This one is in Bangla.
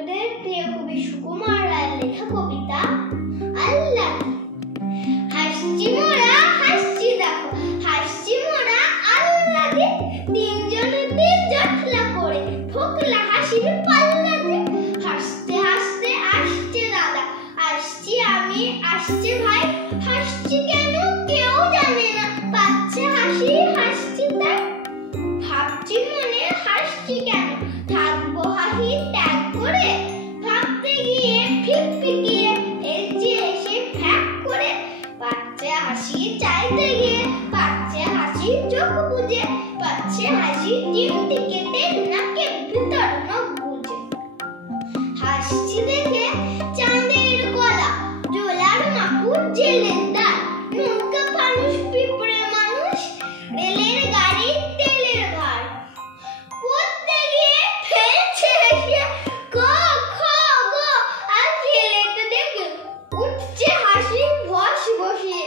ছোটদের প্রিয় কবি সুকুমার রায়ের লেখা কবিতা আল্লাহ। হাসছি মোরা হাসছি দেখো, হাসছি মোরা আল্লাদে, তিনজনেতে জটলা করে ফোকলা হাসির পাল্লাতে। হাসতে হাসতে আসছে দাদা, আসছি আমি, আসছে ভাই, হাসছি কেন কেউ জানে না, পাচ্ছে হাসি হাসছি তাই। ভাবছি মনে হাসছি কেন, থাকবো হাসি ত্যাগ করে, ভাবতে গিয়ে ফিকফিকিয়ে এসে এসে ফ্যাক করে। পাচ্ছে হাসি চাইতে গিয়ে, পাচ্ছে হাসি চোখ বুঝে, পাচ্ছে হাসি চিমটি কেটে নাকের ভিতর নখ বুঝে। হাসছি দেখে চাঁদের গলা, জোলার মাকুর জেলের দাঁড়, নৌকা ফানুস পিঁপড়ে মানুষ, রেলের গাড়ি তেলের ভার। পড়তে গিয়ে ফেলছে এসে ক খ গ, আর ছেলেটা দেখে উঠছে হাসি ভস বসিয়ে।